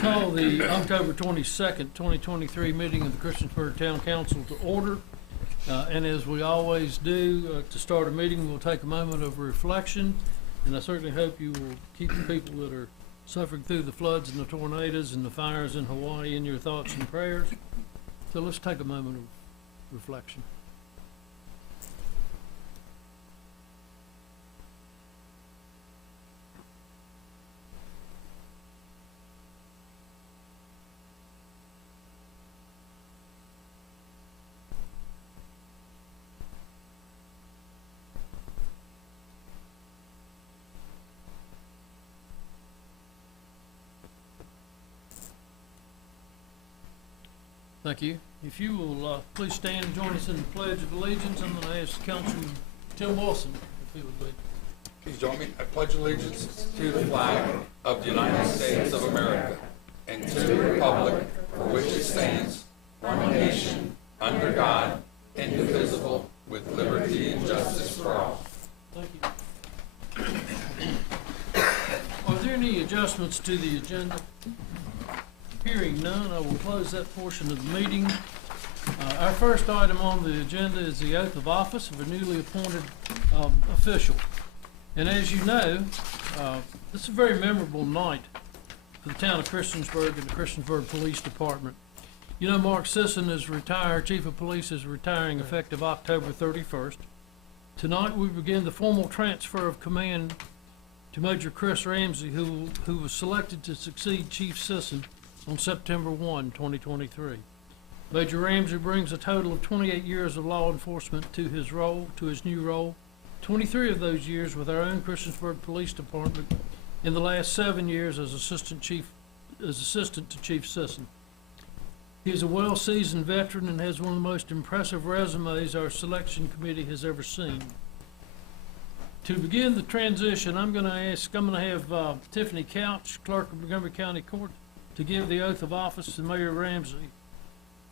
Call the October 22nd, 2023 meeting of the Christiansburg Town Council to order. And as we always do, to start a meeting, we'll take a moment of reflection. And I certainly hope you will keep the people that are suffering through the floods and the tornadoes and the fires in Hawaii in your thoughts and prayers. So let's take a moment of reflection. Thank you. If you will please stand and join us in the Pledge of Allegiance, I'm going to ask Councilman Tim Wilson if he would lead. Please join me. I pledge allegiance to the flag of the United States of America and to the republic for which it stands, one nation, under God, indivisible, with liberty and justice for all. Thank you. Are there any adjustments to the agenda? Hearing none, I will close that portion of the meeting. Our first item on the agenda is the oath of office of a newly appointed official. And as you know, this is a very memorable night for the town of Christiansburg and the Christiansburg Police Department. You know, Mark Sisson is retired, Chief of Police is retiring effective October 31st. Tonight we begin the formal transfer of command to Major Chris Ramsey, who was selected to succeed Chief Sisson on September 1, 2023. Major Ramsey brings a total of 28 years of law enforcement to his new role, 23 of those years with our own Christiansburg Police Department, in the last 7 years as assistant to Chief Sisson. He is a well-seasoned veteran and has one of the most impressive resumes our selection committee has ever seen. To begin the transition, I'm going to have Tiffany Couch, Clerk of Montgomery County Court, to give the oath of office to Major Ramsey,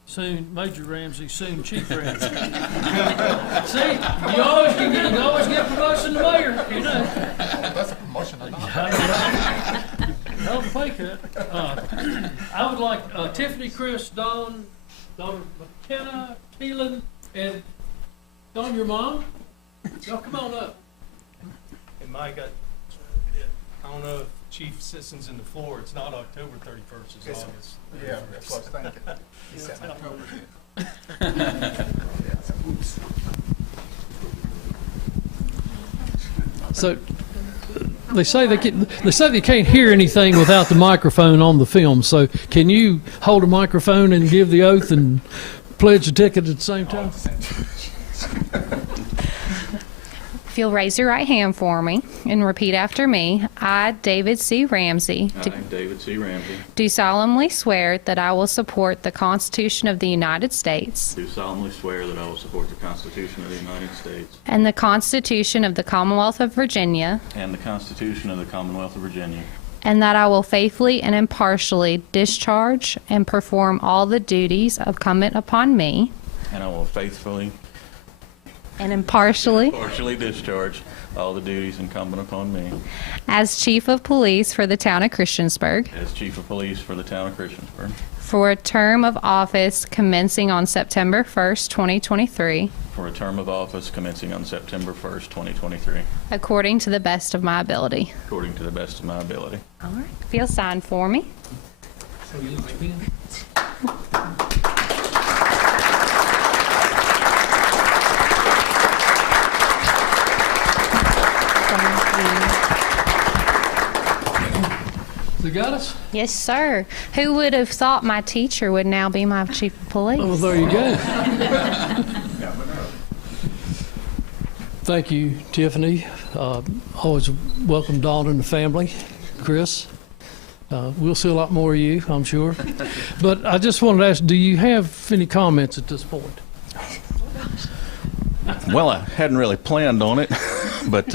soon Chief Ramsey. See, you always get promotion to mayor, you know. That's a promotion. Hell of a pay cut. I would like Tiffany, Chris, Dawn, McKenna, Keelan, and Dawn, your mom. Y'all come on up. And Mike, I don't know if Chief Sisson's in the floor. It's not October 31st, it's August. Yeah, that's what I was thinking. He said October. Oops. So they say they can't hear anything without the microphone on the film. So can you hold a microphone and give the oath and pledge the ticket at the same time? If you'll raise your right hand for me and repeat after me, I, David C. Ramsey, I, David C. Ramsey, do solemnly swear that I will support the Constitution of the United States do solemnly swear that I will support the Constitution of the United States and the Constitution of the Commonwealth of Virginia, and the Constitution of the Commonwealth of Virginia, and that I will faithfully and impartially discharge and perform all the duties incumbent upon me and I will faithfully, and impartially partially discharge all the duties incumbent upon me as Chief of Police for the town of Christiansburg as Chief of Police for the town of Christiansburg for a term of office commencing on September 1st, 2023, for a term of office commencing on September 1st, 2023, according to the best of my ability. according to the best of my ability. All right. If you'll sign for me. So you look again. They got us? Yes, sir. Who would have thought my teacher would now be my chief of police? Oh, well, there you go. Thank you, Tiffany. Always welcome Dawn and the family. Chris, we'll see a lot more of you, I'm sure. But I just wanted to ask, do you have any comments at this point? Well, I hadn't really planned on it, but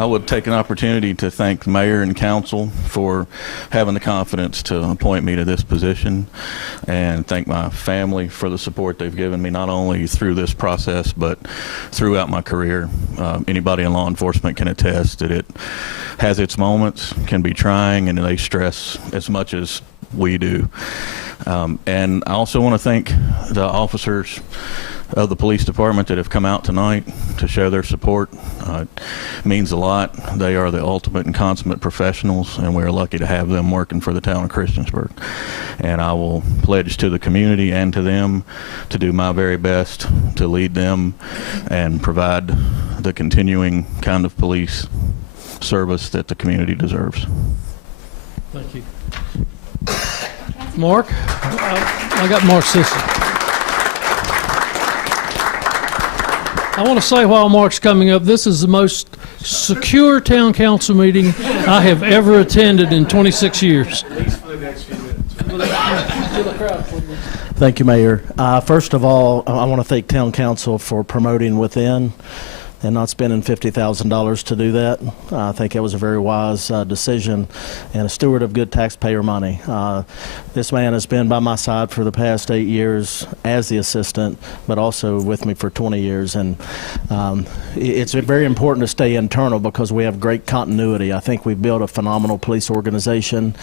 I would take an opportunity to thank the mayor and council for having the confidence to appoint me to this position, and thank my family for the support they've given me, not only through this process, but throughout my career. Anybody in law enforcement can attest that it has its moments, can be trying, and they stress as much as we do. And I also want to thank the officers of the police department that have come out tonight to show their support. It means a lot. They are the ultimate and consummate professionals, and we're lucky to have them working for the town of Christiansburg. And I will pledge to the community and to them to do my very best to lead them and provide the continuing kind of police service that the community deserves. Thank you. Mark? I got Mark Sisson. I want to say while Mark's coming up, this is the most secure town council meeting I have ever attended in 26 years. At least for the next few minutes. Thank you, Mayor. First of all, I want to thank Town Council for promoting within and not spending $50,000 to do that. I think it was a very wise decision and a steward of good taxpayer money. This man has been by my side for the past 8 years as the assistant, but also with me for 20 years. And it's very important to stay internal because we have great continuity. I think we've built a phenomenal police organization,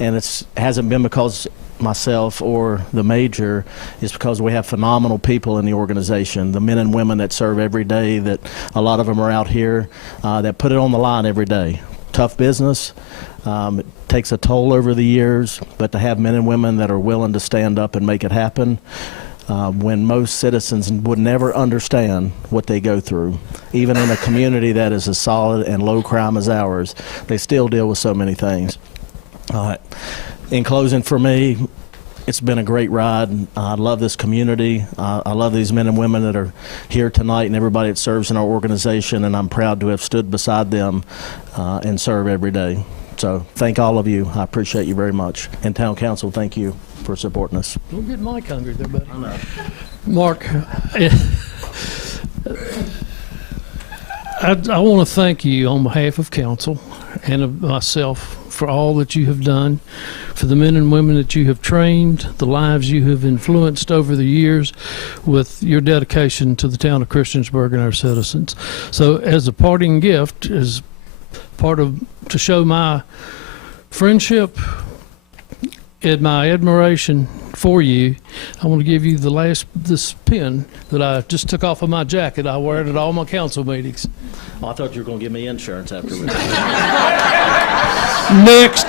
and it hasn't been because myself or the major, is because we have phenomenal people in the organization, the men and women that serve every day, that a lot of them are out here that put it on the line every day. Tough business. It takes a toll over the years, but to have men and women that are willing to stand up and make it happen when most citizens would never understand what they go through. Even in a community that is as solid and low crime as ours, they still deal with so many things. In closing, for me, it's been a great ride. I love this community. I love these men and women that are here tonight and everybody that serves in our organization, and I'm proud to have stood beside them and serve every day. So thank all of you. I appreciate you very much. And Town Council, thank you for supporting us. Don't get Mike hungry there, buddy. Mark, I want to thank you on behalf of council and of myself for all that you have done, for the men and women that you have trained, the lives you have influenced over the years with your dedication to the town of Christiansburg and our citizens. So as a parting gift, as part of, to show my friendship and my admiration for you, I want to give you this pin that I just took off of my jacket. I wear it at all my council meetings. Oh, I thought you were going to give me insurance afterwards. Next.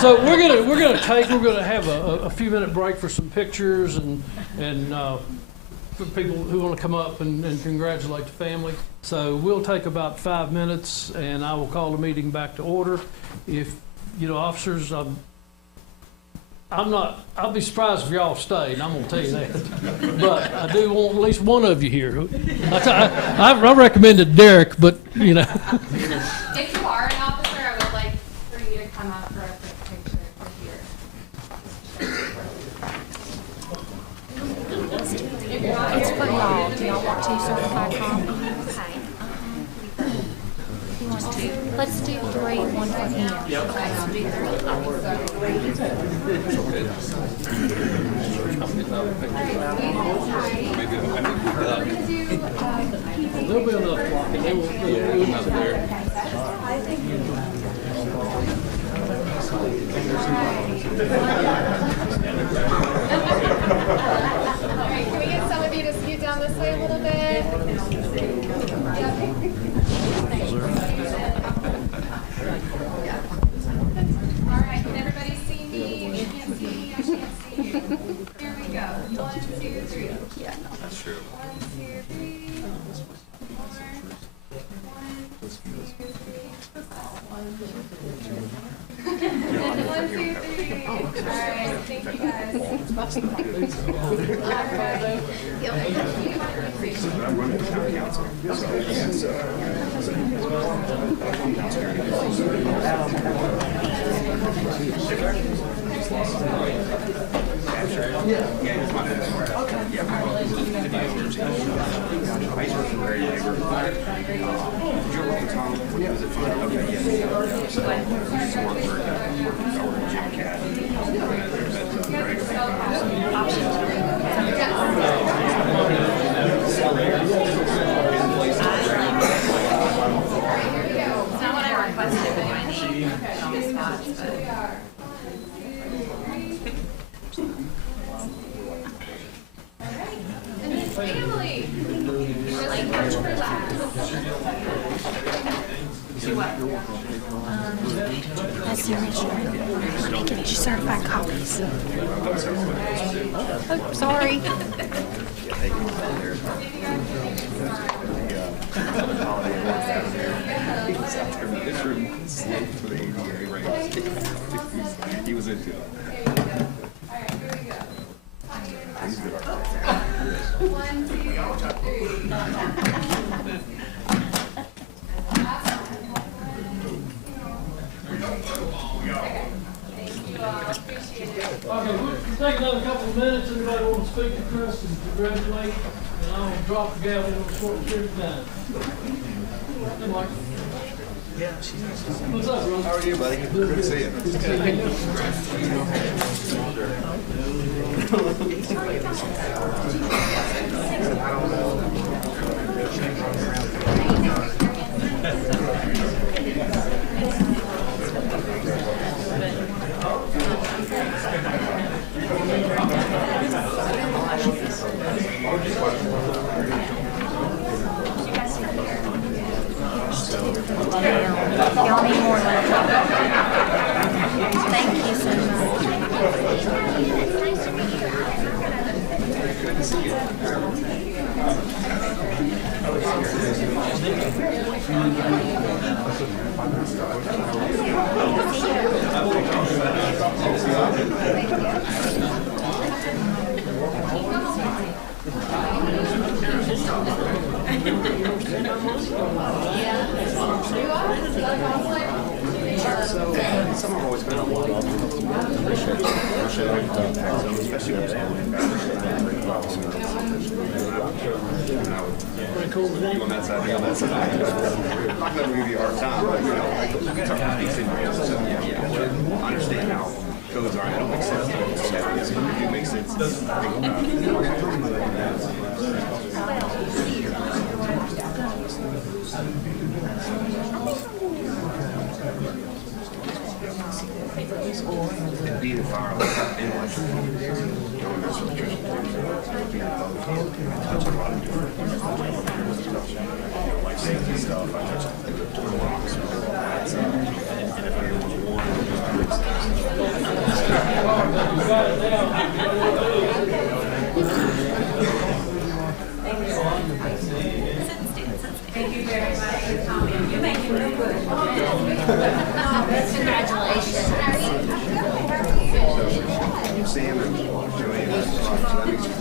So we're gonna have a few minute break for some pictures and for people who want to come up and congratulate the family. So we'll take about 5 minutes, and I will call the meeting back to order. If officers, I'll be surprised if y'all stayed, I'm gonna tell you that. But I do want at least one of you here. I recommended Derek, but If you are an officer, I would like for you to come out for a quick picture here. It's for y'all. Do y'all want to certified copy? Okay. You want to? Let's do 3, 1 for him. Okay, I'll do 3. there'll be enough blocking. They will Alright, can we get some of you to scoot down this way a little bit? Alright, can everybody see me? If you can't see me, I can't see you. Here we go. 1, 2, 3. Yeah, that's true. 1, 2, 3. More. 1, 2, 3. 1, 2, 3. Alright, thank you guys. used to work for, I worked with Jim Cat. It's not what I requested, but I need on the spots, but. And then family. Really much relax. Do what? A signature. Make it certified copies. Oh, sorry. This room slid for the ADA ranks. He was into it. Alright, here we go. He's good. 1, 2, 3. Thank you all, appreciate it. Okay, we'll take another couple of minutes. Everybody want to speak to Chris and congratulate, and I'm gonna drop the gavel in a short period of time. Hey, Mike. What's up, bro? How are you, buddy? Good to see you. Y'all need more than thank you so much. Some have always been a lot of especially pretty cool. You on that side, me on that side. I'm not going to give you a hard time, but so I understand how codes are. It don't make sense. It do make sense. And being a fire and electric, don't mess with touch a lot of different life safety stuff. I touch the rocks and if anyone's Thank you very much for coming. You're making me look good. Congratulations. Sam and Joanne, so that makes 4.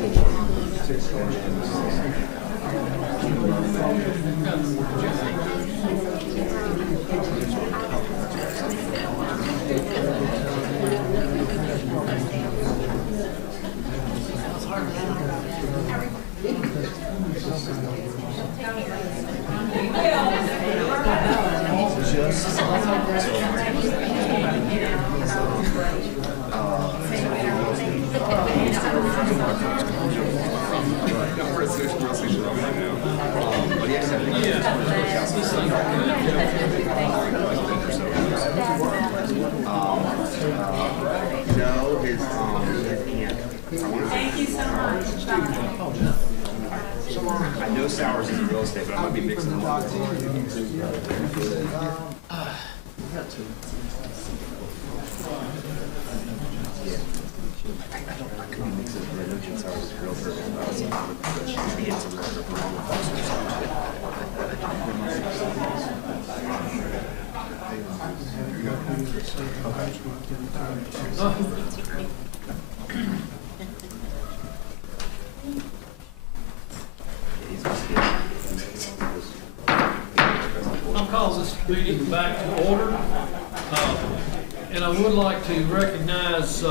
No, his aunt. Thank you so much. I know Sowers is real estate, but I might be mixing them up. I could be mixing it. I know Jen Sowers is real estate, but she gets a real I'll call this meeting back to order. And I would like to recognize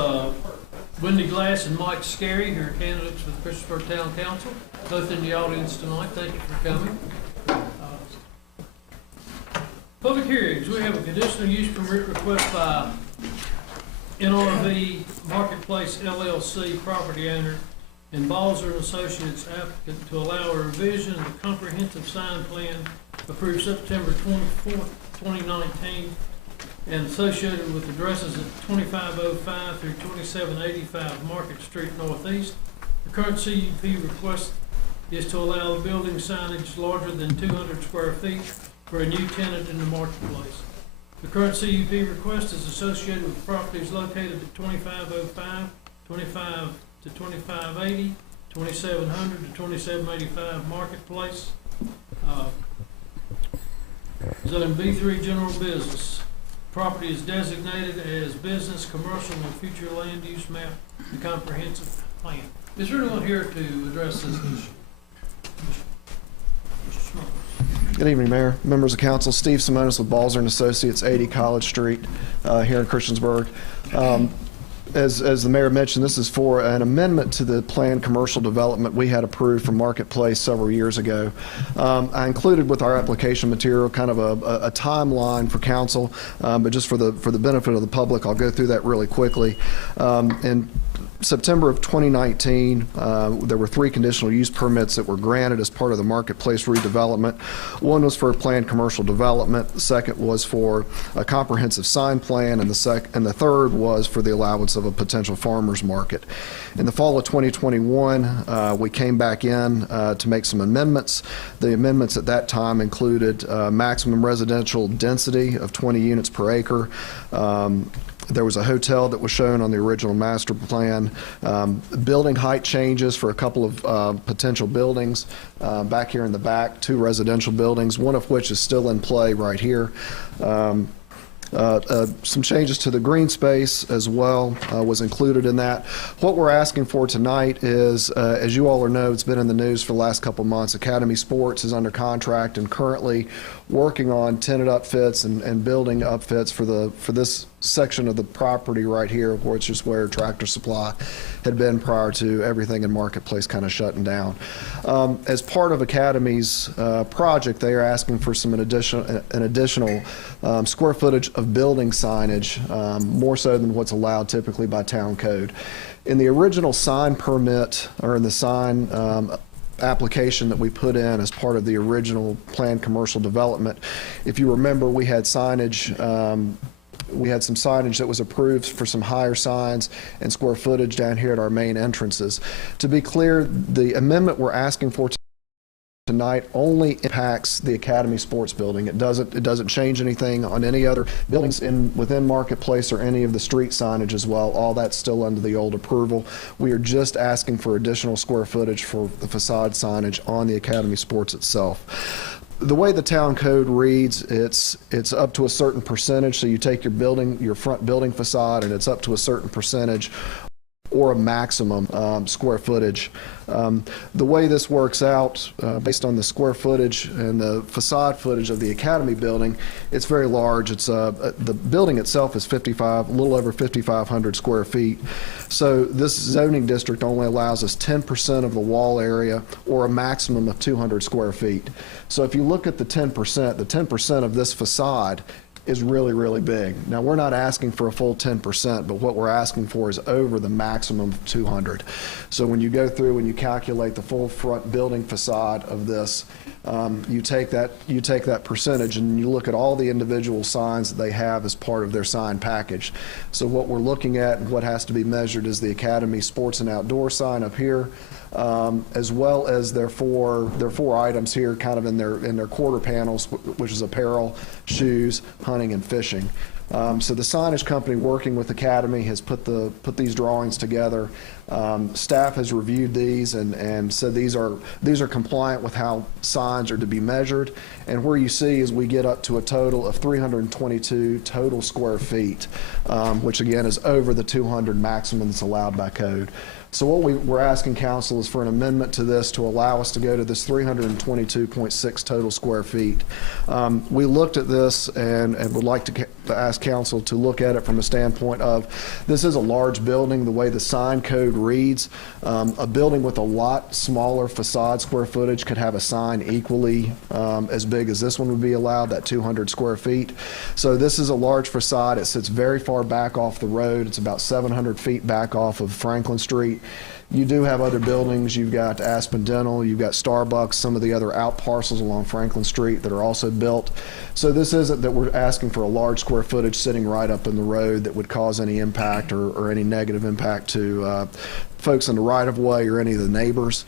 Wendy Glass and Mike Scarry, who are candidates for the Christopher Town Council, both in the audience tonight. Thank you for coming. Public hearings, we have a conditional use permit request by NRV Marketplace LLC property owner and Balzer and Associates applicant to allow a revision of the comprehensive sign plan approved September 24th, 2019, and associated with addresses at 2505 through 2785 Market Street Northeast. The current CUP request is to allow building signage larger than 200 square feet for a new tenant in the marketplace. The current CUP request is associated with properties located at 2505, 25 to 2580, 2700 to 2785 Marketplace. Zone B3 General Business. Property is designated as business, commercial, and future land use map and comprehensive plan. Is there anyone here to address this issue? Mr. Smothers. Good evening, Mayor, members of council. Steve Simonis with Balzer and Associates, 80 College Street, here in Christiansburg. As the mayor mentioned, this is for an amendment to the planned commercial development we had approved for Marketplace several years ago. I included with our application material kind of a timeline for council, but just for the benefit of the public, I'll go through that really quickly. In September of 2019, there were 3 conditional use permits that were granted as part of the Marketplace redevelopment. One was for a planned commercial development. The second was for a comprehensive sign plan, and the third was for the allowance of a potential farmer's market. In the fall of 2021, we came back in to make some amendments. The amendments at that time included maximum residential density of 20 units per acre. There was a hotel that was shown on the original master plan. Building height changes for a couple of potential buildings back here in the back, 2 residential buildings, one of which is still in play right here. Some changes to the green space as well was included in that. What we're asking for tonight is, as you all know, it's been in the news for the last couple months, Academy Sports is under contract and currently working on tenant upfits and building upfits for this section of the property right here, which is where Tractor Supply had been prior to everything in Marketplace kind of shutting down. As part of Academy's project, they are asking for an additional square footage of building signage, more so than what's allowed typically by town code. In the original sign permit, or in the sign application that we put in as part of the original planned commercial development, if you remember, we had signage. We had some signage that was approved for some higher signs and square footage down here at our main entrances. To be clear, the amendment we're asking for tonight only impacts the Academy Sports building. It doesn't change anything on any other buildings within Marketplace or any of the street signage as well. All that's still under the old approval. We are just asking for additional square footage for the facade signage on the Academy Sports itself. The way the town code reads, it's up to a certain percentage. So you take your front building facade, and it's up to a certain percentage or a maximum square footage. The way this works out, based on the square footage and the facade footage of the Academy building, it's very large. It's the building itself is a little over 5,500 square feet. So this zoning district only allows us 10% of the wall area or a maximum of 200 square feet. So if you look at the 10% of this facade is really, really big. Now, we're not asking for a full 10%, but what we're asking for is over the maximum of 200. So when you go through and you calculate the full front building facade of this, you take that percentage and you look at all the individual signs that they have as part of their sign package. So what we're looking at and what has to be measured is the Academy Sports and Outdoor sign up here, as well as their four items here kind of in their quarter panels, which is apparel, shoes, hunting, and fishing. So the signage company working with Academy has put these drawings together. Staff has reviewed these and said these are compliant with how signs are to be measured. And where you see is we get up to a total of 322 total square feet, which again is over the 200 maximum that's allowed by code. So what we're asking council is for an amendment to this to allow us to go to this 322.6 total square feet. We looked at this and would like to ask council to look at it from a standpoint of this is a large building. The way the sign code code reads. A building with a lot smaller facade square footage could have a sign equally as big as this one would be allowed, that 200 square feet. So this is a large facade. It sits very far back off the road. It's about 700 feet back off of Franklin Street. You do have other buildings. You've got Aspen Dental, you've got Starbucks, some of the other out parcels along Franklin Street that are also built. So this isn't that we're asking for a large square footage sitting right up in the road that would cause any impact or any negative impact to folks in the right-of-way or any of the neighbors.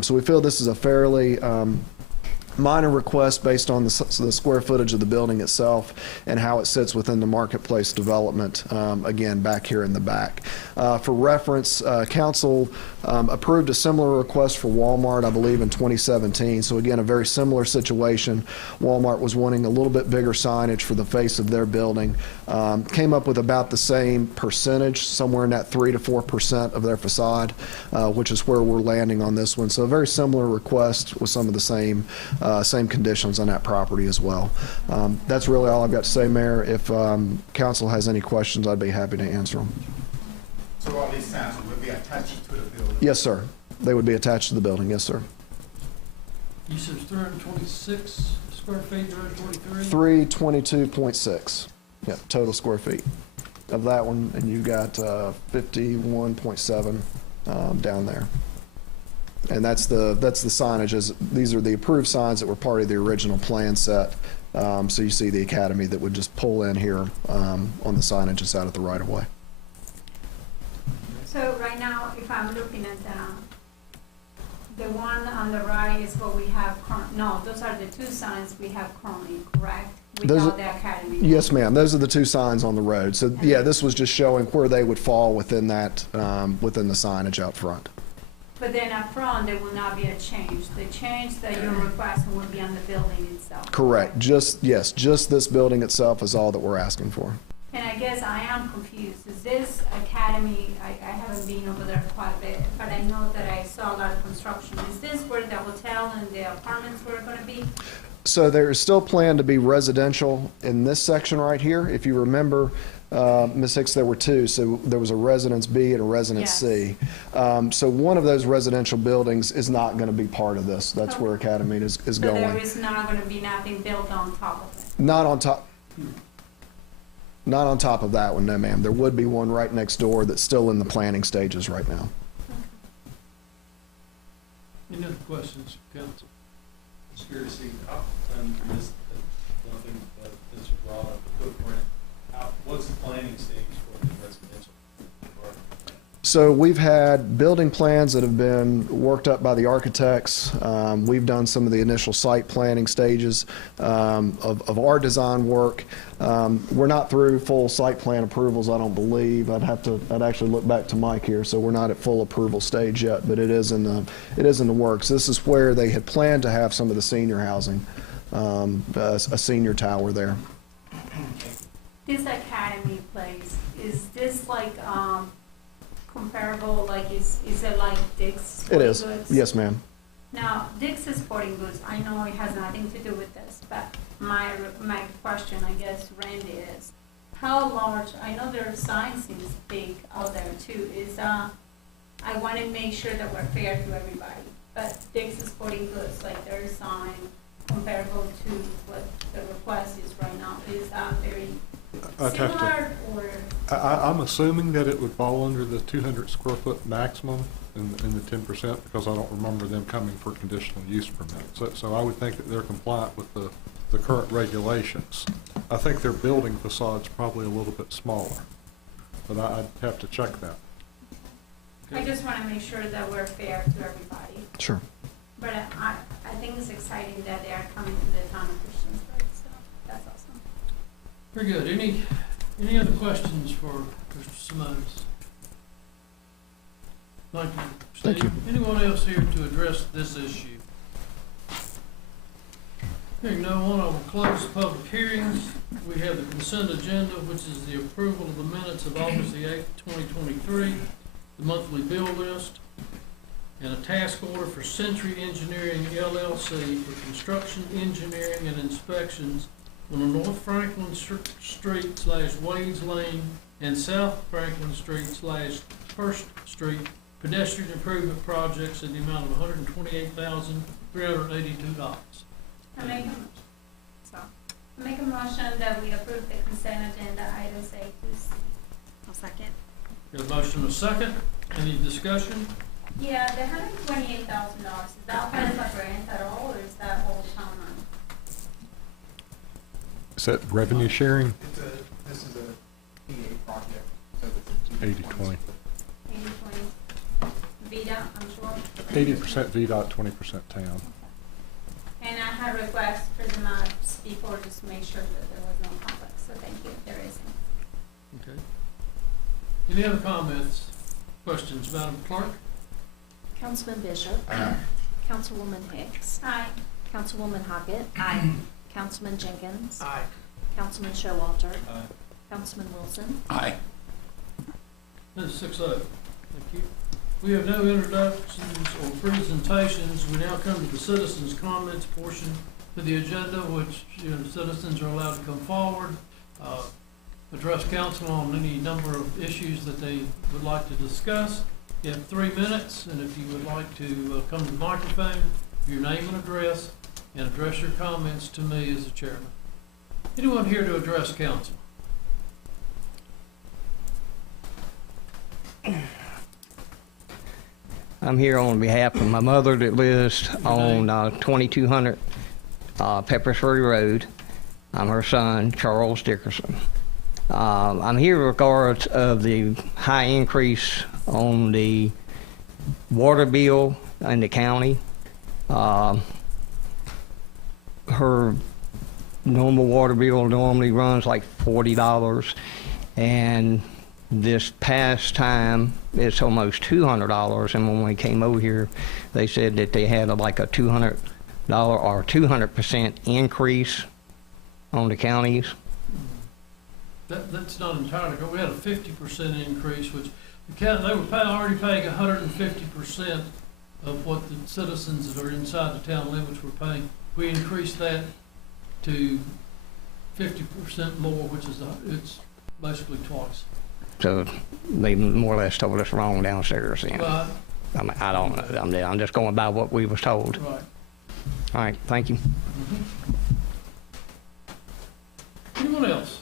So we feel this is a fairly minor request based on the square footage of the building itself and how it sits within the marketplace development, again, back here in the back. For reference, council approved a similar request for Walmart, I believe, in 2017. So again, a very similar situation. Walmart was wanting a little bit bigger signage for the face of their building. Came up with about the same percentage, somewhere in that 3 to 4% of their facade, which is where we're landing on this one. So a very similar request with some of the same conditions on that property as well. That's really all I've got to say, Mayor. If council has any questions, I'd be happy to answer them. So all these signs will be attached to the building? Yes, sir. They would be attached to the building. Yes, sir. You said it's 326 square feet, 323? 322.6. Yeah, total square feet of that one, and you got 51.7 down there. And that's the signage. These are the approved signs that were part of the original plan set. So you see the academy that would just pull in here on the signage that's out at the right of way. So right now, if I'm looking at the one on the right is what we have no, those are the two signs we have currently, correct? Without the academy. Yes, ma'am. Those are the two signs on the road. So yeah, this was just showing where they would fall within that, within the signage out front. But then up front, there will not be a change. The change that you're requesting will be on the building itself. Correct. Just this building itself is all that we're asking for. And I guess I am confused. Is this academy, I haven't been over there quite a bit, but I know that I saw a lot of construction. Is this where the hotel and the apartments were going to be? So there is still planned to be residential in this section right here. If you remember, Ms. Hicks, there were two. So there was a Residence B and a Residence C. So one of those residential buildings is not going to be part of this. That's where Academy is going. So there is not going to be nothing built on top of it? Not on top. Not on top of that one, no, ma'am. There would be one right next door that's still in the planning stages right now. Any other questions, council? Just curious to see, and this, nothing but this was brought up, the footprint, what's the planning stage for the residential? So we've had building plans that have been worked up by the architects. We've done some of the initial site planning stages of our design work. We're not through full site plan approvals, I don't believe. I'd actually look back to Mike here. So we're not at full approval stage yet, but it is in the works. This is where they had planned to have some of the senior housing, a senior tower there. This academy place, is this like comparable, like is it like Dick's Sporting Goods? It is, yes, ma'am. Now, Dick's Sporting Goods, I know it has nothing to do with this, but my question, I guess, Randy, is how large, I know their sign seems big out there too, I want to make sure that we're fair to everybody, but Dick's Sporting Goods, like their sign comparable to what the request is right now, is very similar or? I'm assuming that it would fall under the 200 square foot maximum in the 10% because I don't remember them coming for conditional use permit. So I would think that they're compliant with the current regulations. I think their building facade's probably a little bit smaller, but I'd have to check that. I just want to make sure that we're fair to everybody. Sure. But I think it's exciting that they are coming to the town of Christiansburg, so that's awesome. Very good. Any other questions for Mr. Simoes? Thank you, Steve. Thank you. Anyone else here to address this issue? Hearing no one, I will close the public hearings. We have the consent agenda, which is the approval of the minutes of August the 8th, 2023, the monthly bill list, and a task order for Century Engineering LLC for construction, engineering, and inspections on the North Franklin Street / Wades Lane and South Franklin Street / First Street pedestrian improvement projects in the amount of $128,382. I make a motion that we approve the consent agenda items A through C. I'll second. Got a motion and a second. Any discussion? Yeah, the $128,000, is that part of a grant at all, or is that all town money? Is that revenue sharing? This is a PA project, so it's a 80-20. 80/20. VDOT, I'm sure. 80% VDOT, 20% town. And I had requests for the maps before, just to make sure that there was no conflict, so thank you if there isn't. Okay. Any other comments, questions, Madam Clerk? Councilman Bishop. Councilwoman Hicks. Aye. Councilwoman Hockett. Aye. Councilman Jenkins. Aye. Councilman Showalter. Aye. Councilman Wilson. Aye. That's 6-0. Thank you. We have no introductions or presentations. We now come to the citizens' comments portion of the agenda, which, citizens are allowed to come forward, address council on any number of issues that they would like to discuss. You have 3 minutes, and if you would like to come to the microphone, your name and address, and address your comments to me as the chairman. Anyone here to address council? I'm here on behalf of my mother that lives on 2200 Peppersbury Road. I'm her son, Charles Dickerson. I'm here in regards of the high increase on the water bill in the county. Her normal water bill normally runs like $40, and this past time it's almost $200. And when we came over here, they said that they had like a $200 or 200% increase on the counties. That's not entirely correct. We had a 50% increase, which the county, they were already paying 150% of what the citizens that are inside the town limits were paying. We increased that to 50% more, which is it's basically twice. So they more or less told us wrong downstairs. Then. Right. I don't know. I'm just going by what we was told. Right. All right. Thank you. Anyone else?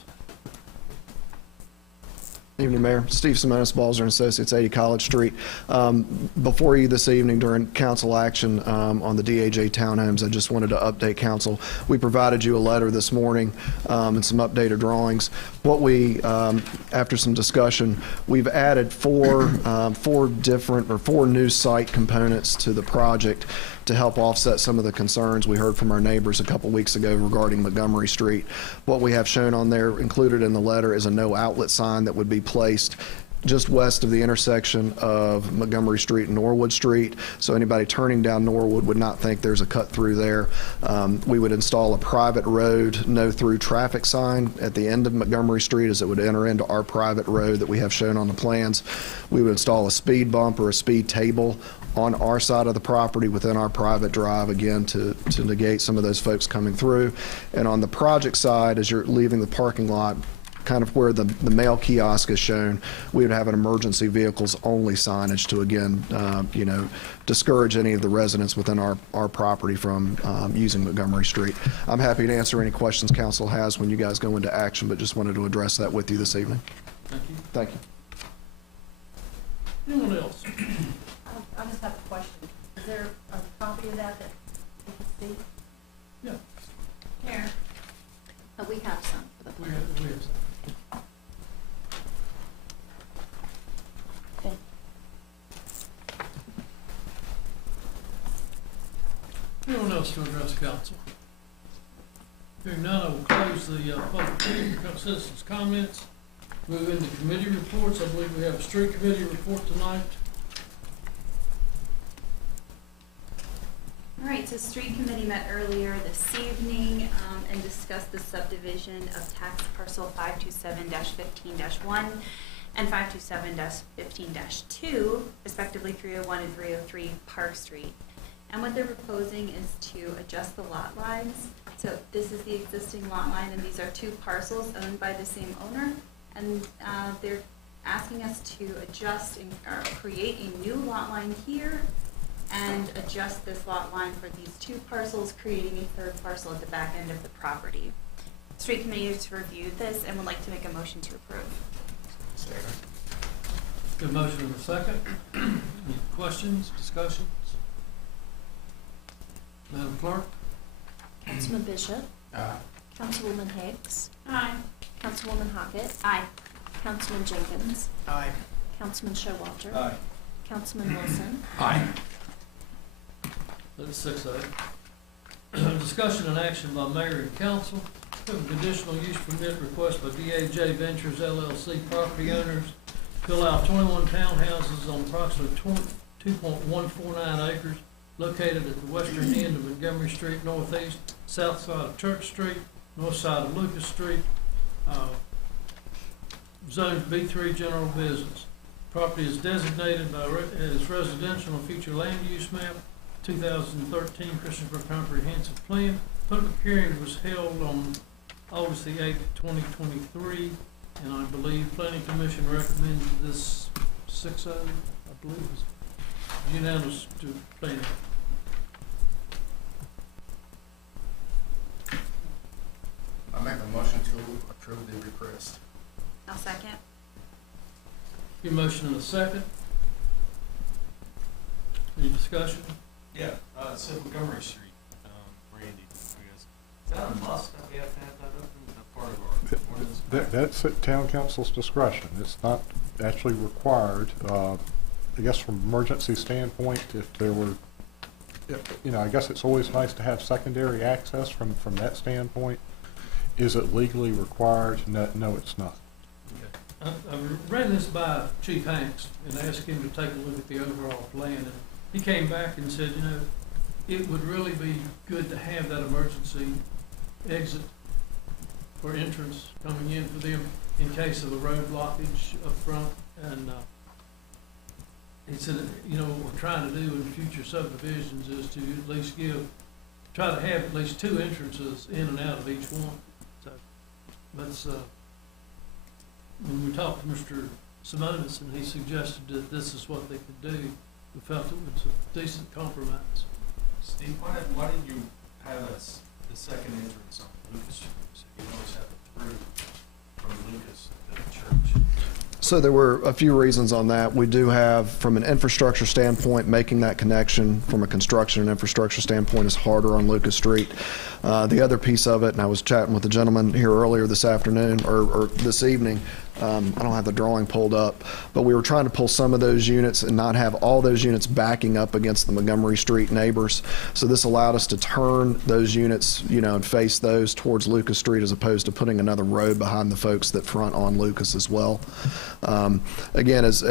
Evening, Mayor. Steve Simonis, Balzer & Associates, 80 College Street. Before you this evening during council action on the DAJ townhomes, I just wanted to update council. We provided you a letter this morning and some updated drawings. What we, after some discussion, we've added four new site components to the project to help offset some of the concerns we heard from our neighbors a couple weeks ago regarding Montgomery Street. What we have shown on there, included in the letter, is a no outlet sign that would be placed just west of the intersection of Montgomery Street and Norwood Street. So anybody turning down Norwood would not think there's a cut through there. We would install a private road no through traffic sign at the end of Montgomery Street as it would enter into our private road that we have shown on the plans. We would install a speed bump or a speed table on our side of the property within our private drive, again, to negate some of those folks coming through. And on the project side, as you're leaving the parking lot, kind of where the mail kiosk is shown, we would have an emergency vehicles only signage to, again, discourage any of the residents within our property from using Montgomery Street. I'm happy to answer any questions council has when you guys go into action, but just wanted to address that with you this evening. Thank you. Thank you. Anyone else? I just have a question. Is there a copy of that you can see? Yeah. Here. We have some for the We have some. Okay. Anyone else to address council? Hearing none, I will close the public hearing, citizens' comments. Move into committee reports. I believe we have a street committee report tonight. All right, so street committee met earlier this evening and discussed the subdivision of tax parcel 527-15-1 and 527-15-2, respectively 301 and 303 Park Street. And what they're proposing is to adjust the lot lines. So this is the existing lot line, and these are two parcels owned by the same owner. And they're asking us to adjust or create a new lot line here and adjust this lot line for these two parcels, creating a third parcel at the back end of the property. Street Committee has reviewed this and would like to make a motion to approve. Good motion and a second. Any questions, discussions? Madam Clerk? Councilman Bishop. Aye. Councilwoman Hicks. Aye. Councilwoman Hockett. Aye. Councilman Jenkins. Aye. Councilman Showalter. Aye. Councilman Wilson. Aye. That's 6A. Discussion and action by mayor and council. Conditional use permit request by DAJ Ventures LLC property owners to allow 21 townhouses on approximately 2.149 acres located at the western end of Montgomery Street northeast, south side of Church Street, north side of Lucas Street, zoned B3 general business. Property is designated as residential on future land use map, 2013 Christopher Comprehensive Plan. Public hearing was held on August the 8th, 2023, and I believe Planning Commission recommended this 6-0, I believe is unanimous to planning. I make a motion to approve the request. I'll second. Your motion and a second. Any discussion? Yeah, so Montgomery Street, Randy, I guess. Is that a must that we have to have that open? Is that part of our ordinance? That's at town council's discretion. It's not actually required. I guess from emergency standpoint, if there were, you know, I guess it's always nice to have secondary access from that standpoint. Is it legally required? No, it's not. I ran this by Chief Hanks and asked him to take a look at the overall plan, and he came back and said, you know, it would really be good to have that emergency exit or entrance coming in for them in case of a road blockage up front. And he said, you know, what we're trying to do in future subdivisions is to at least try to have at least 2 entrances in and out of each one. So that's, when we talked to Mr. Simonis and he suggested that this is what they could do, we felt it was a decent compromise. Steve, why did you have the second entrance on Lucas Street? So you always have a through from Lucas to the church. So there were a few reasons on that. We do have, from an infrastructure standpoint, making that connection from a construction and infrastructure standpoint is harder on Lucas Street. The other piece of it, and I was chatting with the gentleman here earlier this afternoon, or this evening, I don't have the drawing pulled up, but we were trying to pull some of those units and not have all those units backing up against the Montgomery Street neighbors. So this allowed us to turn those units, you know, and face those towards Lucas Street as opposed to putting another road behind the folks that front on Lucas as well. Again, as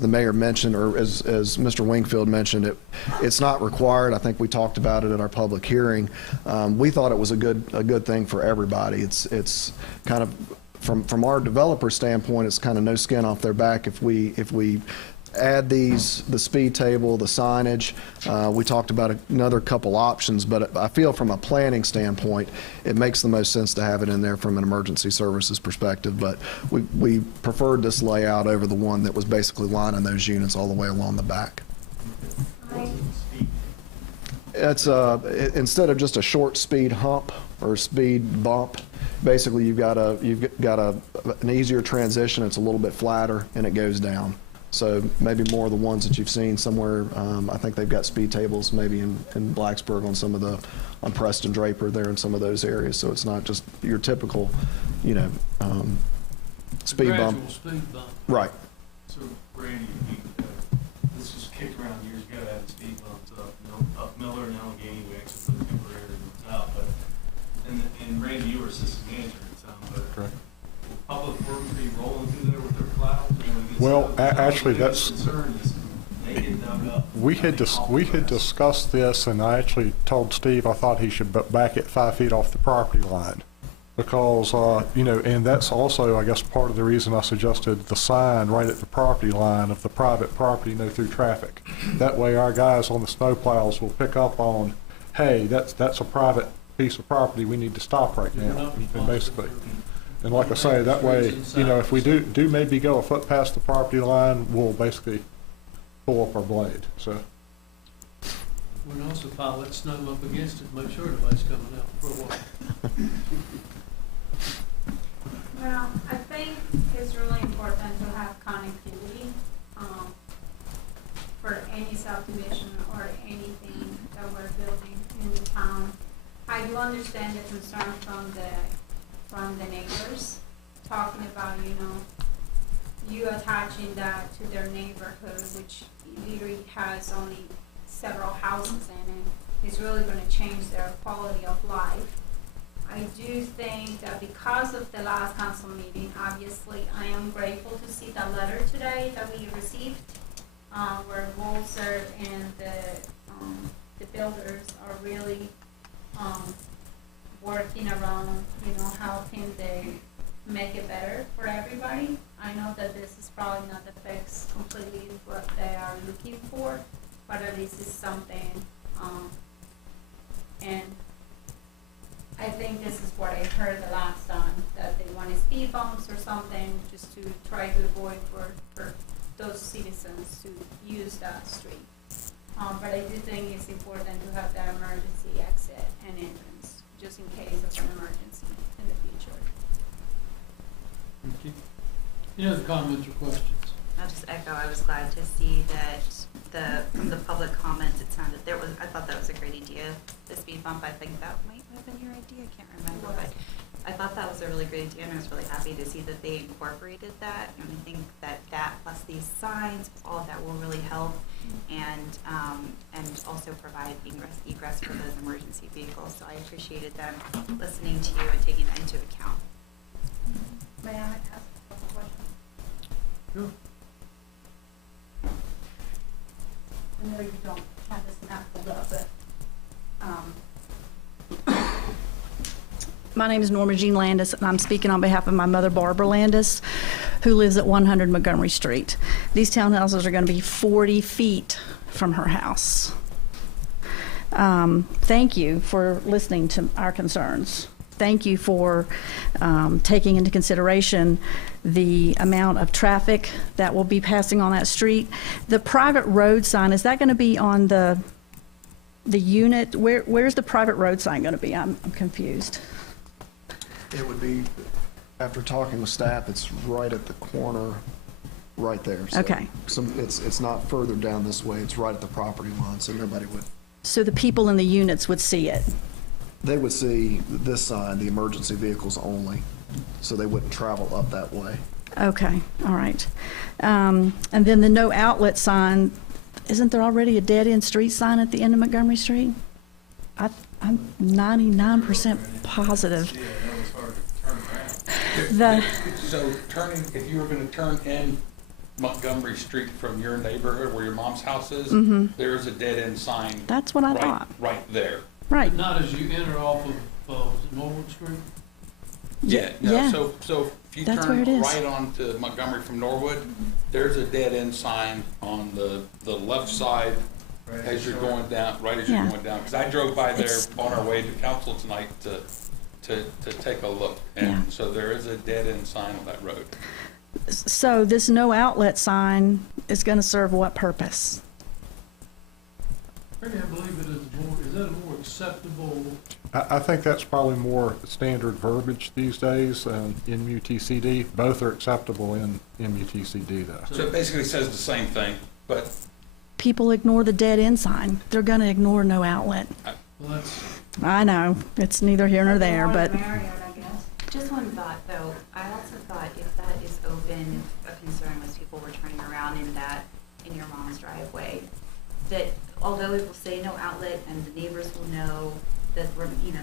the mayor mentioned, or as Mr. Wingfield mentioned, it's not required. I think we talked about it at our public hearing. We thought it was a good thing for everybody. It's kind of, from our developer standpoint, it's kind of no skin off their back if we add the speed table, the signage. We talked about another couple options, but I feel from a planning standpoint, it makes the most sense to have it in there from an emergency services perspective. But we preferred this layout over the one that was basically lining those units all the way along the back. It's instead of just a short speed hump or speed bump, basically you've got an easier transition. It's a little bit flatter and it goes down. So maybe more of the ones that you've seen somewhere. I think they've got speed tables maybe in Blacksburg on Preston Draper there in some of those areas. So it's not just your typical, you know, speed bump. Gradual speed bump. Right. So Randy, this was kicked around years ago, had the speed bumps up Miller and Allegheny. We actually put temporary ones out, but and Randy, you were assistant manager at the time, but Correct. Public Works be rolling through there with their plows. Well, actually, that's. They get dug up. We had discussed this, and I actually told Steve I thought he should back it 5 feet off the property line, because you know, and that's also, I guess, part of the reason I suggested the sign right at the property line of the private property, no through traffic. That way, our guys on the snowplows will pick up on, hey, that's a private piece of property. We need to stop right now. And basically, And like I say, that way, you know, if we do maybe go a foot past the property line, we'll basically pull up our blade, so. We can also pile that snow up against it, make sure nobody's coming out for a while. Well, I think it's really important to have connectivity, for any subdivision or anything that we're building in the town. I do understand the concern from the neighbors, talking about, you attaching that to their neighborhood, which literally has only several houses in it, is really gonna change their quality of life. I do think that because of the last council meeting, obviously, I am grateful to see the letter today that we received, where Volser and the builders are really, working around, how can they make it better for everybody. I know that this is probably not the fix completely what they are looking for, but at least it's something, and I think this is what I heard the last time, that they wanted speed bumps or something, just to try to avoid for those citizens to use that street. But I do think it's important to have that emergency exit and entrance, just in case of an emergency in the future. Thank you. Any other comments or questions? I'll just echo, I was glad to see that from the public comments, it sounded, I thought that was a great idea, the speed bump. I think that might have been your idea, I can't remember, but I thought that was a really great idea, and I was really happy to see that they incorporated that. And I think that plus these signs, all of that will really help, and also provide egress for those emergency vehicles. So I appreciated them listening to you and taking that into account. May I ask a couple questions? Sure. I know you don't have this map pulled up, but, my name is Norma Jean Landis, and I'm speaking on behalf of my mother, Barbara Landis, who lives at 100 Montgomery Street. These townhouses are going to be 40 feet from her house. Thank you for listening to our concerns. Thank you for taking into consideration the amount of traffic that will be passing on that street. The private road sign, is that going to be on the unit? Where's the private road sign going to be? I'm confused. It would be, after talking with staff, it's right at the corner, right there. So Okay. It's not further down this way, it's right at the property line, so nobody would, So the people in the units would see it? they would see this sign, the emergency vehicles only, so they wouldn't travel up that way. Okay, all right. And then the no outlet sign, isn't there already a dead-end street sign at the end of Montgomery Street? I'm 99% positive. So if you were gonna turn in Montgomery Street from your neighborhood where your mom's house is, there is a dead end sign. That's what I right- thought. Right there. Right. Not as you enter off of, was it Norwood Street? Yeah, no, Yeah. so if you That's where turn it is. right onto Montgomery from Norwood, there's a dead end sign on the left side as you're going down, right as you're Yeah. going down. Because I drove by there It's- on our way to council tonight to take a look. And Yeah. so there is a dead end sign on that road. So this no outlet sign is going to serve what purpose? Maybe I believe it is more, is that a more acceptable? I think that's probably more standard verbiage these days in MUTCD. Both are acceptable in MUTCD though. So it basically says the same thing, but People ignore the dead end sign. They're going to ignore no outlet. Well, that's, I know, it's neither here nor there, but Just one thought, though. I also thought if that is open, if a concern was people were turning around in your mom's driveway, that although it will say no outlet and the neighbors will know that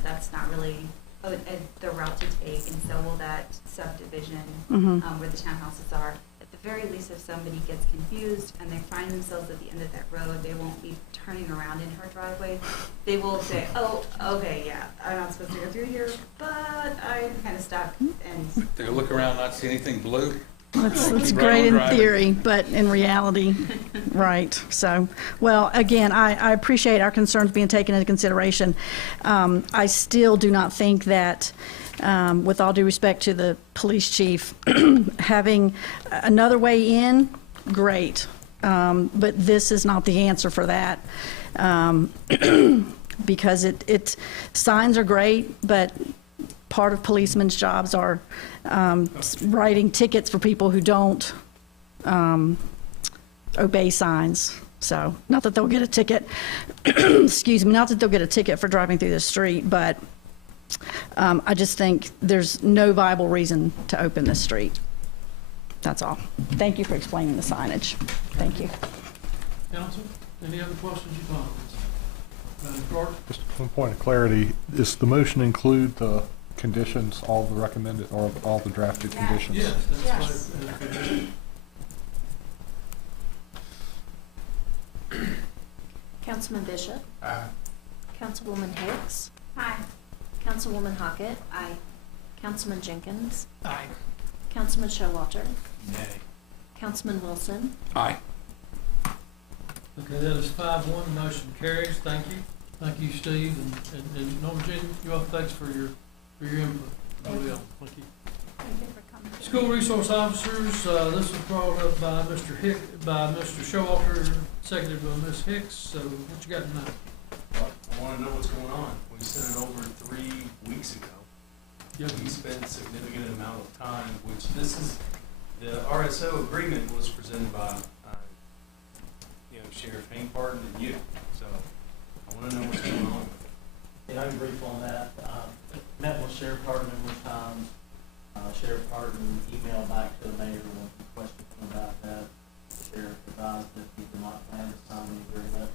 that's not really the route to take, and so will that subdivision where the townhouses are. At the very least, if somebody gets confused and they find themselves at the end of that road, they won't be turning around in her driveway. They will say, oh, okay, yeah, I'm not supposed to go through here, but I'm kind of stuck. And they look around, not see anything blue. It's Keep great right on in driving. theory, but in reality, right. So, well, again, I appreciate our concerns being taken into consideration. I still do not think that with all due respect to the police chief, having another way in, great. But this is not the answer for that. Because signs are great, but part of policemen's jobs are writing tickets for people who don't obey signs. So, not that they'll get a ticket, excuse me, not that they'll get a ticket for driving through the street, but I just think there's no viable reason to open this street. That's all. Thank you for explaining the signage. Thank you. Council, any other questions you comments? Madam Clerk? Just one point of clarity, does the motion include the conditions, all the recommended, or all the drafted conditions? Yes, that's what it. Councilman Bishop. Aye. Councilwoman Hicks. Aye. Councilwoman Hockett. Aye. Councilman Jenkins. Aye. Councilman Showalter. Nay. Councilman Wilson. Aye. Okay, that is 5-1, motion carries. Thank you. Thank you, Steve, and Norma Jean, you all, thanks for your input. Thank you. Thank you for coming. School resource officers, this was brought up by Mr. Showalter, seconded by Ms. Hicks. So what you got tonight? I want to know what's going on. We sent it over 3 weeks ago. Yep. We spent a significant amount of time, which this is, the RSO agreement was presented by, Sheriff Hainparton and you. So I want to know what's going on. Yeah, I'm brief on that. Met with Sheriff Parton numerous times. Sheriff Parton emailed back to the mayor when he questioned him about that. The sheriff advised that he did not plan to sign the agreement.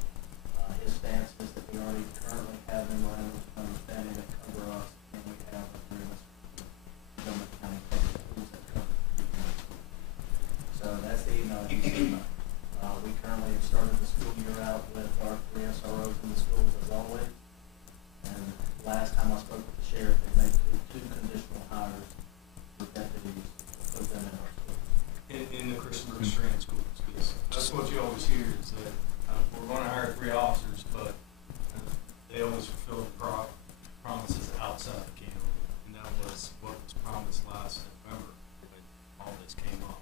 His stance is that we already currently have memorandums of understanding that cover us, and we have agreements with Montgomery County Public Schools that cover us. So that's the email he sent. We currently have started the school year out with our 3 SROs in the schools as always. And last time I spoke with the sheriff, they made two conditional hires for deputies to put them in our schools. In the Christopher Strand schools, because that's what you always hear is that we're going to hire 3 officers, but they always fulfill the promises outside the county. And that was what was promised last November when all this came up.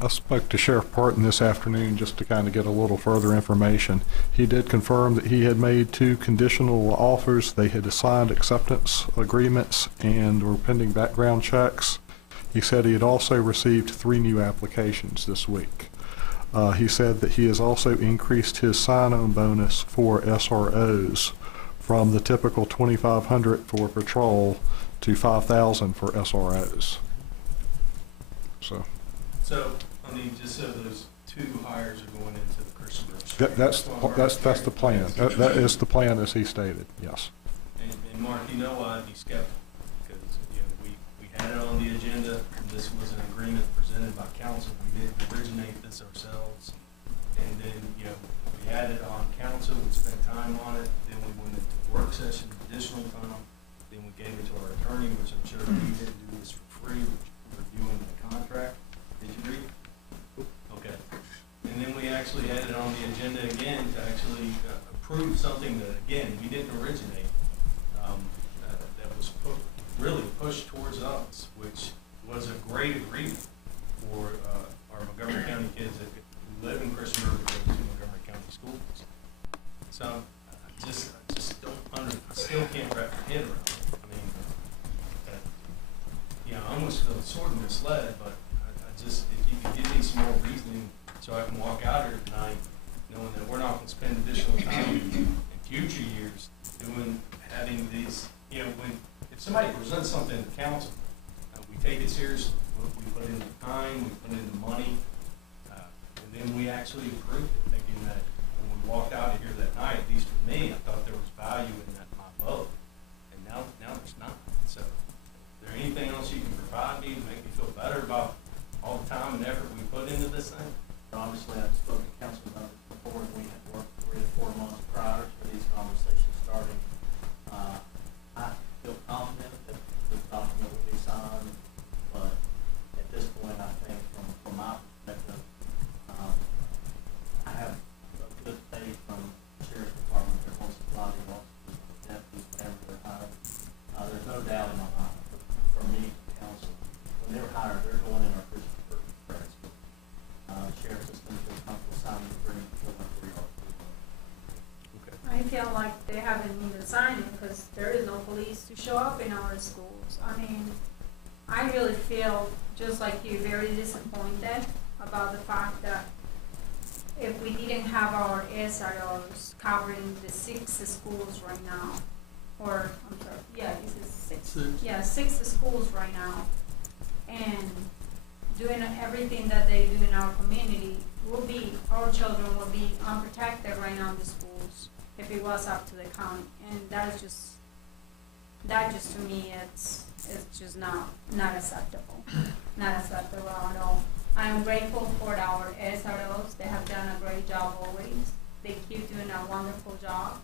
I spoke to Sheriff Parton this afternoon just to kind of get a little further information. He did confirm that he had made 2 conditional offers. They had signed acceptance agreements and were pending background checks. He said he had also received 3 new applications this week. He said that he has also increased his sign-on bonus for SROs from the typical $2,500 for patrol to $5,000 for SROs. So, I mean, just so those 2 hires are going into the Christopher Strand. that's the plan. That is the plan as he stated, yes. And Mark, you know why I'd be skeptical, because, we had it on the agenda, and this was an agreement presented by council. We didn't originate this ourselves. And then, we had it on council, we spent time on it, then we went into work session, additional time, then we gave it to our attorney, which I'm sure he didn't do this for free, which we're reviewing the contract. Did you read? Okay. And then we actually had it on the agenda again to actually approve something that, again, we didn't originate, that was really pushed towards us, which was a great agreement for our Montgomery County kids that live in Christopher to go to Montgomery County schools. So I just I still can't wrap my head around it. I mean, I almost feel sort of misled, but if you can give me some more reasoning so I can walk out here tonight knowing that we're not going to spend additional time in future years having these, if somebody presents something to council, we take it seriously. We put in the time, we put in the money, and then we actually approved it, thinking that when we walked out of here that night, at least for me, I thought there was value in my vote, and now there's not. So, is there anything else you can provide me to make me feel better about all the time and effort we put into this thing? Obviously, I've spoken to council about this before, and we had worked 3 to 4 months prior to these conversations starting. I feel confident that this document will be signed, but at this point, I think from my perspective, I have a good faith from the Sheriff's Department that wants to fly the officers, deputies, whatever they're hired. There's no doubt in my mind. feel like they haven't been signing because there is no police to show up in our schools. I mean, I really feel just like you, very disappointed about the fact that if we didn't have our SROs covering the 6 schools right now, or, I'm sorry, yeah, this is 6. Six. Yeah, 6 schools right now, and doing everything that they do in our community, our children will be unprotected right now in the schools if it was up to the county. And that just to me, it's just not acceptable. Not acceptable at all. I am grateful for our SROs. They have done a great job always. They keep doing a wonderful job.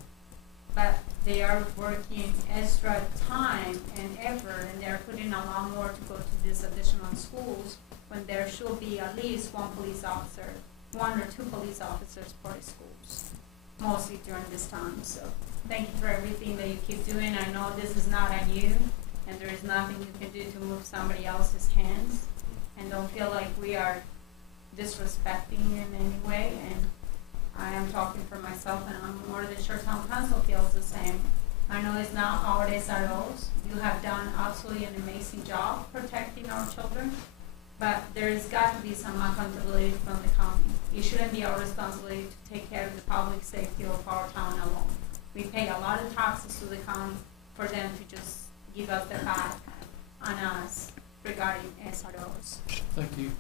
But they are working extra time and effort, and they're putting a lot more to go to these additional schools when there should be at least 1 police officer, 1 or 2 police officers per schools, mostly during this time. So thank you for everything that you keep doing. I know this is not on you, and there is nothing you can do to move somebody else's hands. And don't feel like we are disrespecting you in any way. And I am talking for myself, and I'm more than sure town council feels the same. I know it's not our SROs. You have done absolutely an amazing job protecting our children, but there's got to be some accountability from the county. It shouldn't be our responsibility to take care of the public safety of our town alone. We pay a lot of taxes to the county for them to just give us the back on us regarding SROs. Thank you.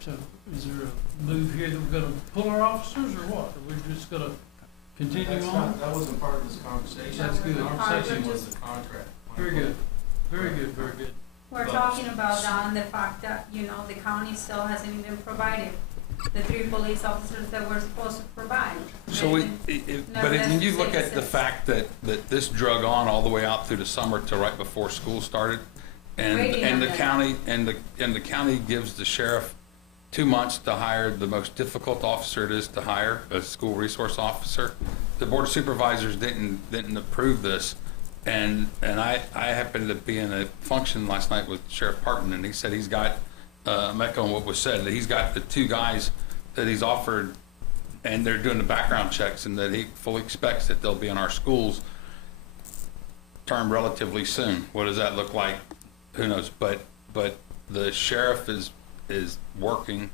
So is there a move here that we're gonna pull our officers or what? Are we just gonna continue on? That wasn't part of this conversation. That's good. The conversation was the contract. Very good. Very good, very good. We're talking about the fact that, the county still hasn't even provided the 3 police officers that we're supposed to provide. So but you look at the fact that this drug on all the way out through the summer to right before school started, and the county gives the sheriff 2 months to hire the most difficult officer it is to hire, a school resource officer. The Board of Supervisors didn't approve this, and I happened to be in a function last night with Sheriff Parton, and he said he's got, I'm echoing what was said, that he's got the 2 guys that he's offered, and they're doing the background checks, and that he fully expects that they'll be in our schools term relatively soon. What does that look like? Who knows? But the sheriff is working,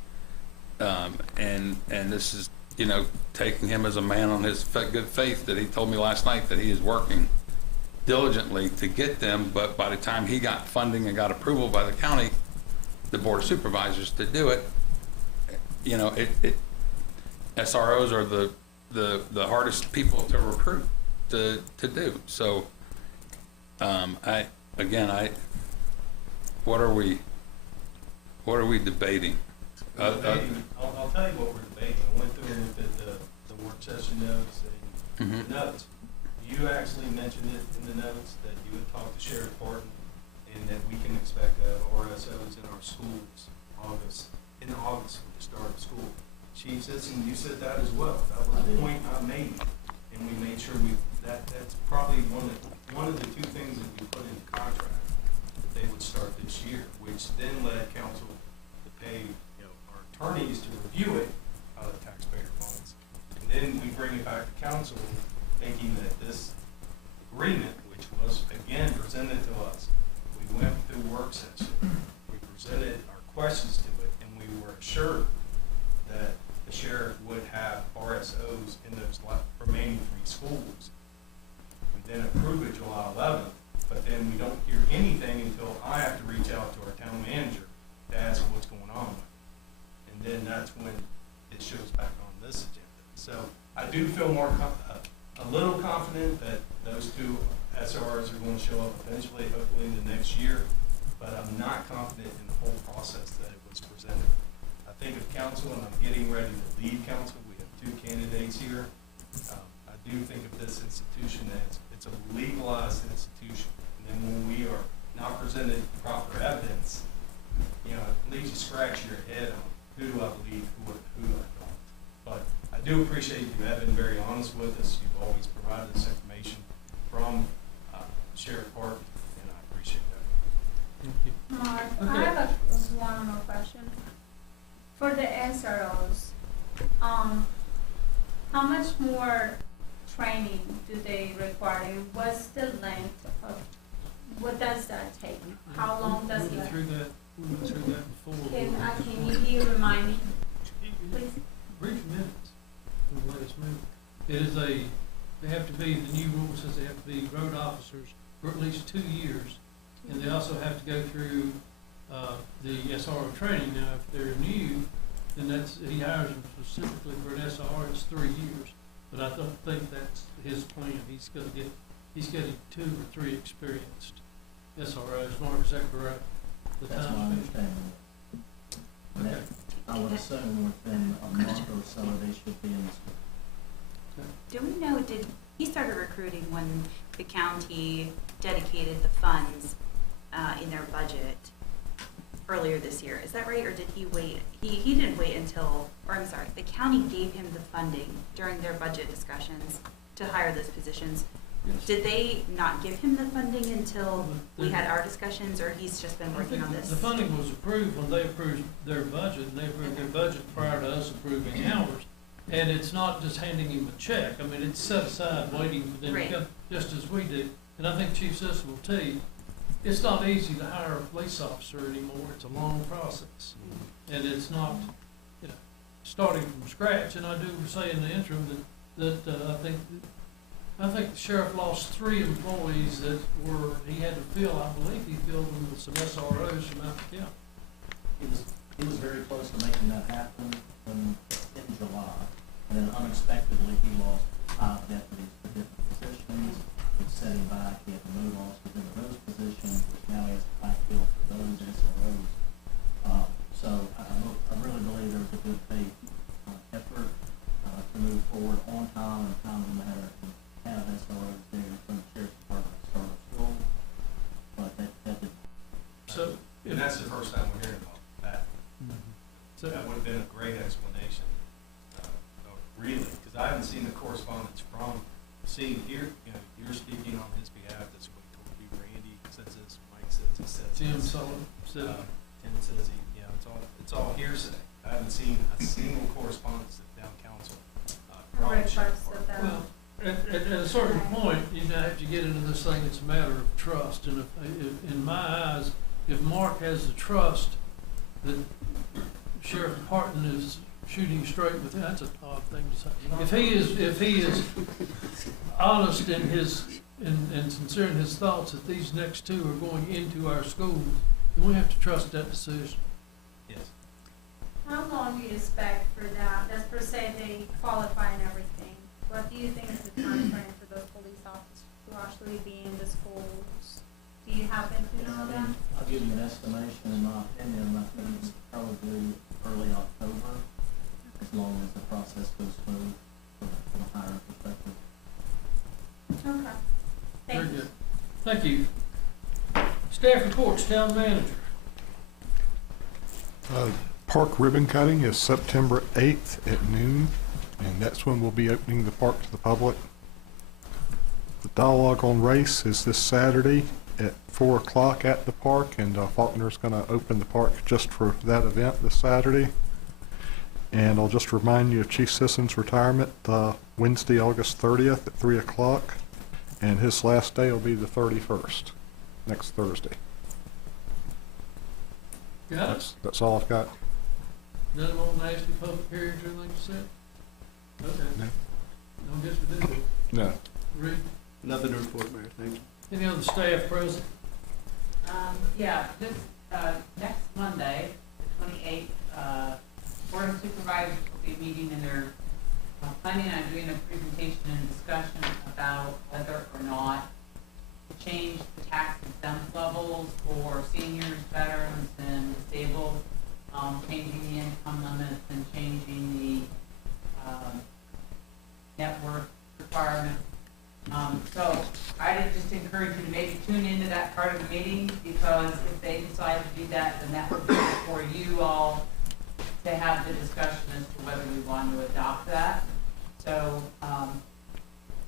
and this is, taking him as a man on his good faith that he told me last night that he is working diligently to get them, but by the time he got funding and got approval by the county, the Board of Supervisors to do it, SROs are the hardest people to recruit to do. So, what are we debating? I'll tell you what we're debating. I went through and looked at the work session notes and the notes. You actually mentioned it in the notes that you would talk to Sheriff Parton and that we can expect RSOs in our schools in August when we start school. Chief Sisson, you said that as well. That was the point I made, and we made sure that's probably one of the 2 things that we put in the contract that they would start this year, which then led council to pay our attorneys to review it out of taxpayer funds, and then we bring it back to council thinking that this agreement, which was again presented to us, we went through work session, we presented our questions to it, and we were assured that the sheriff would have RSOs in those remaining 3 schools. We then approve it July 11th, but then we don't hear anything until I have to reach out to our town manager to ask what's going on with it. And then that's when it shows back on this agenda. So I do feel a little confident that those 2 SRs are going to show up eventually, hopefully in the next year, but I'm not confident in the whole process that it was presented. I think of council, and I'm getting ready to leave council. We have 2 candidates here. I do think of this institution as it's a legalized institution, and then when we are not presented proper evidence, it leaves you scratch your head on who do I believe, who I don't. But I do appreciate you have been very honest with us. You've always provided this information from Sheriff Parton, and I appreciate that. Thank you. Mark, I have one more question. For the SROs, how much more training do they require? And what's the length of, what does that take? How long does We went that? through that, we went through that before. Can you remind me, please? Brief minutes from the latest move. It is they have to be, the new rule says they have to be road officers for at least 2 years. And they also have to go through, the SRO training. Now, if they're new, then he hires them specifically for an SRO, it's 3 years. But I don't think that's his plan. He's getting 2 or 3 experienced SROs. Mark, is that correct? That's my understanding. Okay. I would assume within a month or so, they should be in school. Do we know, he started recruiting when the county dedicated the funds in their budget earlier this year? Is that right, or did he wait? He didn't wait until, or I'm sorry, the county gave him the funding during their budget discussions to hire those positions. Yes. Did they not give him the funding until we had our discussions, or he's just been working on this? The funding was approved when they approved their budget, and they approved their budget prior to us approving ours. And it's not just handing him a check. I mean, it's set aside waiting for them to come, just as we do. And I think Chief Sisson will tell you, it's not easy to hire a police officer anymore. It's a long process. And it's not, starting from scratch. And I do say in the interim that I think the sheriff lost 3 employees that he had to fill. I believe he filled them with some SROs from out the county. He was very close to making that happen in July, and then unexpectedly he lost 5 deputies for different positions. It set him back. He had to move officers into those positions, which now he has to backfill for those SROs. So I really believe there was a good faith effort to move forward on time and timely manner and have SROs there from the sheriff's department to start our school. But that did. So, And that's the first time we're hearing about that. So that would have been a great explanation, really, because I haven't seen the correspondence from seeing here. You're speaking on his behalf. That's what he told me. Randy says this. Mike says he says Tim this. Sullivan said. Tim says he. It's all hearsay. I haven't seen a single correspondence that town council from the sheriff's department. Well, at a certain point, you have to get into this thing. It's a matter of trust. And if in my eyes, if Mark has the trust that Sheriff Parton is shooting straight with him, that's an odd thing to say. If he is honest in his and sincere in his thoughts that these next 2 are going into our schools, then we have to trust that decision. Yes. How long do you expect for that? Let's per se they qualify and everything. What do you think is the time frame for those police officers to actually be in the schools? Do you happen to know that? I'll give you an estimation. In my opinion, I think it's probably early October, as long as the process goes smooth from a hiring perspective. Okay. Very good. Thank you. Staff reports, town manager. Park ribbon cutting is September 8th at noon, and that's when we'll be opening the park to the public. The Dialogue on Race is this Saturday at 4 o'clock at the park, and Faulkner's going to open the park just for that event this Saturday. And I'll just remind you of Chief Sisson's retirement Wednesday, August 30th at 3 o'clock, and his last day will be the 31st, next Thursday. Got it? That's all I've got. None more nasty public hearings or anything to say? Okay. No. I guess we did. No. Reed? Nothing to report, Mayor. Thank you. Any other staff present? Yeah, this, next Monday, the 28th, Board of Supervisors will be meeting and they're planning on doing a presentation and discussion about whether or not to change the tax exempt levels for seniors, veterans, and disabled, changing the income limits and changing the net worth requirement. So I'd just encourage you to maybe tune into that part of the meeting, because if they decide to do that, then that would be for you all to have the discussion as to whether we want to adopt that. So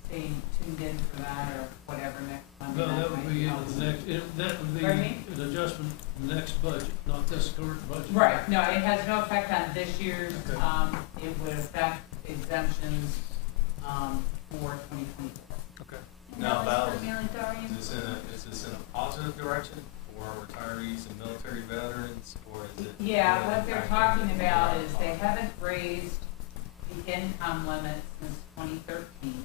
stay tuned in for that or whatever next Monday. No, that would be in the next, that would be an adjustment in the next budget, not this current budget. Right, no, it has no effect on this year's, it would affect exemptions, for 2024. Okay. And Now, that Val, was for military. is this in a positive direction for retirees and military veterans, or is it? Yeah, what they're talking about is they haven't raised the income limit since 2013.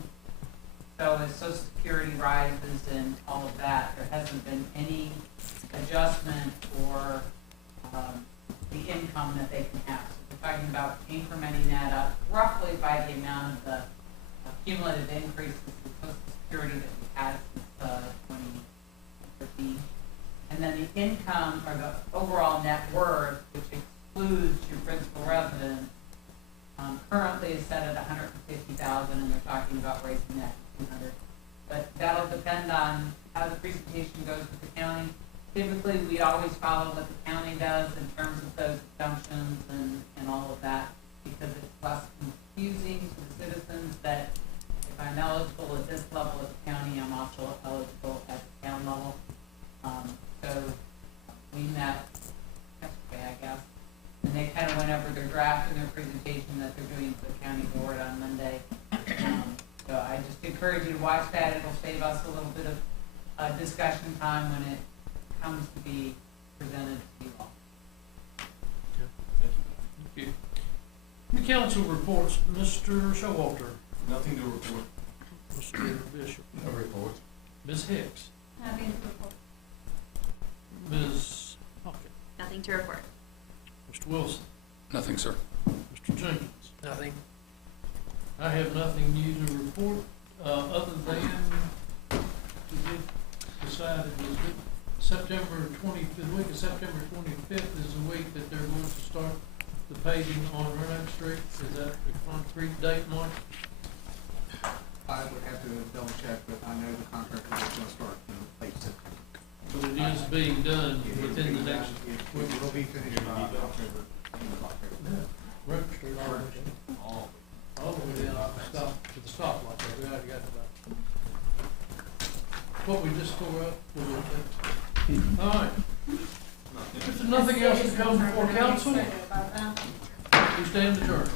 So as Social Security rises and all of that, there hasn't been any adjustment for the income that they can have. So we're talking about incrementing that up roughly by the amount of the cumulative increases in Social Security that we had since 2013. And then the income, or the overall net worth, which excludes your principal residence, currently is set at $150,000, and they're talking about raising that to $200,000. But that'll depend on how the presentation goes with the county. Typically, we always follow what the county does in terms of those exemptions and all of that, because it's less confusing to the citizens that if I'm eligible at this level at the county, I'm also eligible at the town level. So we met yesterday, I guess, and they kind of went over their draft and their presentation that they're doing for the county board on Monday. So I just encourage you to watch that. It'll save us a little bit of discussion time when it comes to be presented to you all. Thank you. The council reports, Mr. Showalter. Nothing to report. Mr. Bishop. No report. Ms. Hicks. Nothing to report. Ms. Hockett. Nothing to report. Mr. Wilson. Nothing, sir. Mr. Jenkins. Nothing. I have nothing new to report, other than we did decide it was September 20th, the week of September 25th is the week that they're going to start the paving on Roanoke Street. Is that the concrete date, Mark? I would have to double check, but I know the contractor is going to start in late September. But it is being done within the next It will be finished by October, end of October. Roanoke Street, all the way down to the stoplight. We already got that. What we just tore up, we're going to. All right. If there's nothing else to come before council, we stand adjourned.